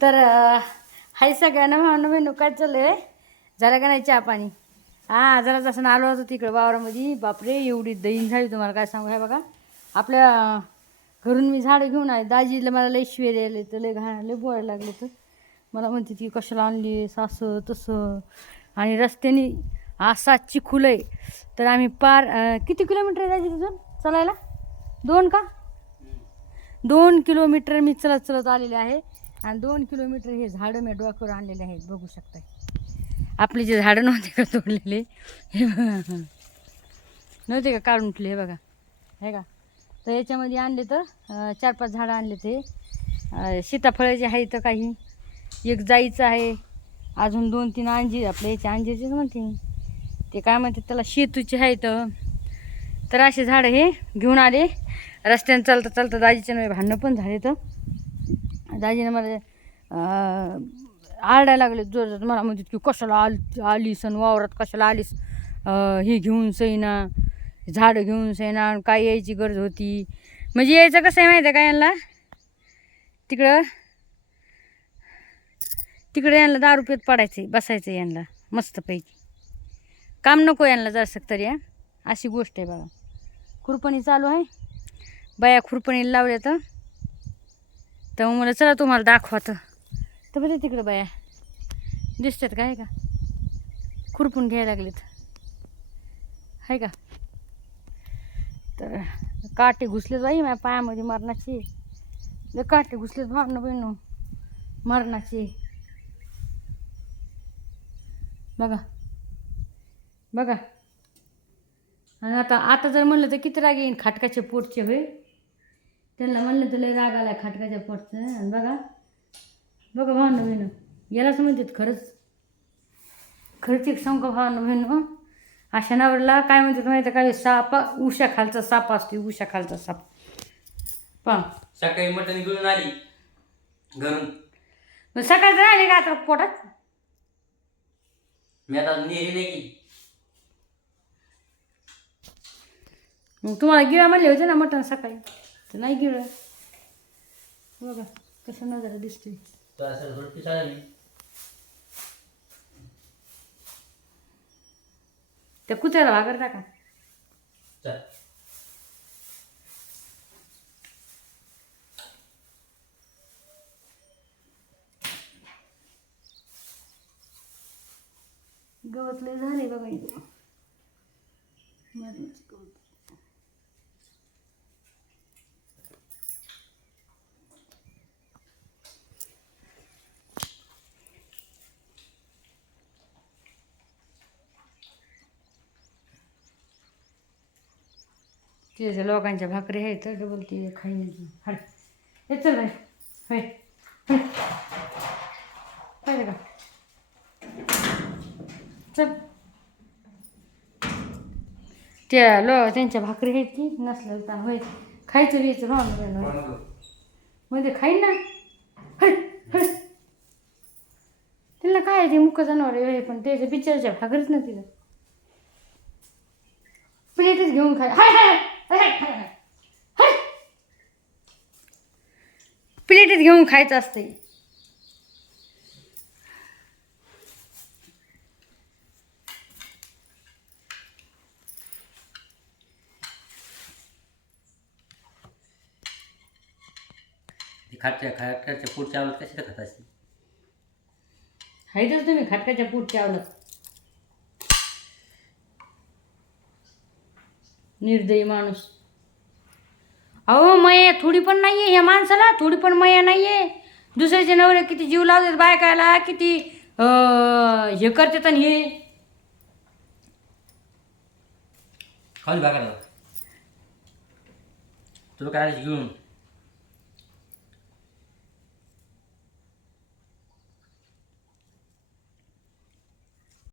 तर हाय सगळ्यांना भावना बहिणू काय आहे जरा का नाही चहा पाणी? हा जरा जसं आलो होतो तिकडं वावरामध्ये. बापरे एवढी दहीन झाली तुम्हाला काय सांगू? हे बघा आपल्या घरून मी झाडं घेऊन आले. दाजीला मला लई शिवे द्यायला तर लय घाण लय बोलायला लागले तर मला म्हणते ती कशाला आणली सासं तसं. आणि रस्त्याने असा चिखुलं आहे तर आम्ही पार किती किलोमीटर आहे दाजी तिथून चालायला? दोन का? दोन किलोमीटर मी चलत चलत आलेले आहे. आणि दोन किलोमीटर हे झाडं मी डोक्यावर आणलेले आहेत बघू शकताय. आपले जे झाडं नव्हते का तोडलेले? हे नव्हते का काढून उठले हे बघा. हे का? तर याच्यामध्ये आणले तर चार पाच झाडं आणले ते. सीताफळाचे आहे तर काही. एक जाईचं आहे. अजून दोन तीन अंजीर आपल्या याचे अंजीरचेच म्हणते ते काय म्हणतात त्याला? शेतूचे आहेत तर असे झाडं हे घेऊन आले. रस्त्याने चालता चालता दाजीच्या नवे भांडणं पण झाले तर दाजीने मला आरडायला लागले जोर मला म्हणतात की कशाला आल आलीस आणि वावरात कशाला आलीस? अं, हे घेऊन सैना झाडं घेऊन सैना काय यायची गरज होती? म्हणजे यायचं कसं आहे माहिती आहे का यांना? तिकडं तिकडे यांना दारू पेत पडायचं बसायचं यांना मस्तपैकी काम नको यांना जरासं तरी या अशी गोष्ट आहे बघा. खुरपणी चालू आहे. बाया खुरपणी लावल्या तर तर मग मला चला तुम्हाला दाखवा तर तर बघा तिकडं बाया. दिसतात काय आहे का? खुरपून घ्यायला लागलेत. आहे का? तर काटे घुसलेत बाई माझ्या पायामध्ये मरणाची. काटे घुसलेत भावनं बहिणू मरणाची. बघा. बघा. आणि आता आता जर म्हणलं तर किती राग येईन खाटकाचे पोटचे होय? त्यांना म्हणलं तर लय राग आला खाटकाच्या पोटचं. आणि बघा बघा भावनं बहिणं यालाच म्हणतात खरंच खरंच एक सांगू का भावनं बहिणं अशा नावरला काय म्हणतात माहिती काय सापा उशा खालचा साप असतो उशा खालचा साप. पा सकाळी मटण घेऊन आली घरून. मग सकाळचं राहिले का आता पोटात? मी आता नेली नाही की. मग तुम्हाला गिळा म्हणले होते ना मटण सकाळी? तर नाही गिळं. बघा कसं नजर दिसतोय. त्या कुत्र्याला भाकर टाका. चल. गवत लय झाले बघा इथे. ते जे लोकांच्या भाकरी आहेत तर डबल ते खाईन हड हे चल बाय होय. पाहिलं का? चल. त्या लो त्यांच्या भाकरी आहेत की नसलं तर होय खायचं घ्यायचं राहून म्हणजे खाईन ना. त्यांना काय ते मुख जनावर आहे पण त्याच्या बिचाराच्या भाकरीच नाही तिला. प्लेटच घेऊन खाय. हाय हाय. प्लेटच घेऊन खायचं असते खाटच्या खाटच्या पुढच्या आवडत कशी खात असते? हायतच तुम्ही खाटकाच्या पोटच्या आवडत. निर्दयी माणूस. अहो मया थोडी पण नाहीये ह्या माणसाला थोडी पण मया नाहीये. दुसऱ्याचे नवरे किती जीव लावतात बायकाला किती हे करतात आणि हे. खाली बघा तुला काय घेऊन?